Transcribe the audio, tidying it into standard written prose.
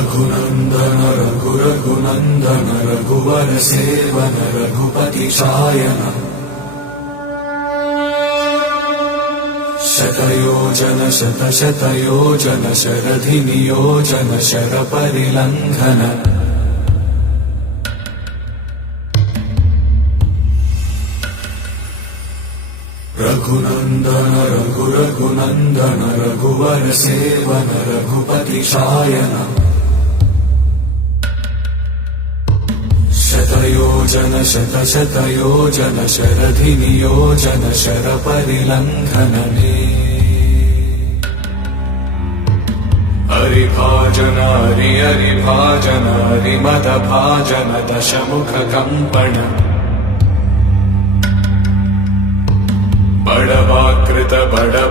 रघुनन्दन रघुनन्दन रघुवर सेवन रघुपति शायन शतयोजन शतशतयोजन शरधि नियोजन शरपरिलङ्घन रघुनन्दन रघुनन्दन रघुवर सेवन रघुपति शायन शतयोजन शतशतयोजन शरधि नियोजन शरपरिलङ्घनने हरिभाजन हरिभाजन हरिमदभाजन दशमुख कम्पण बड़वाकृत बड़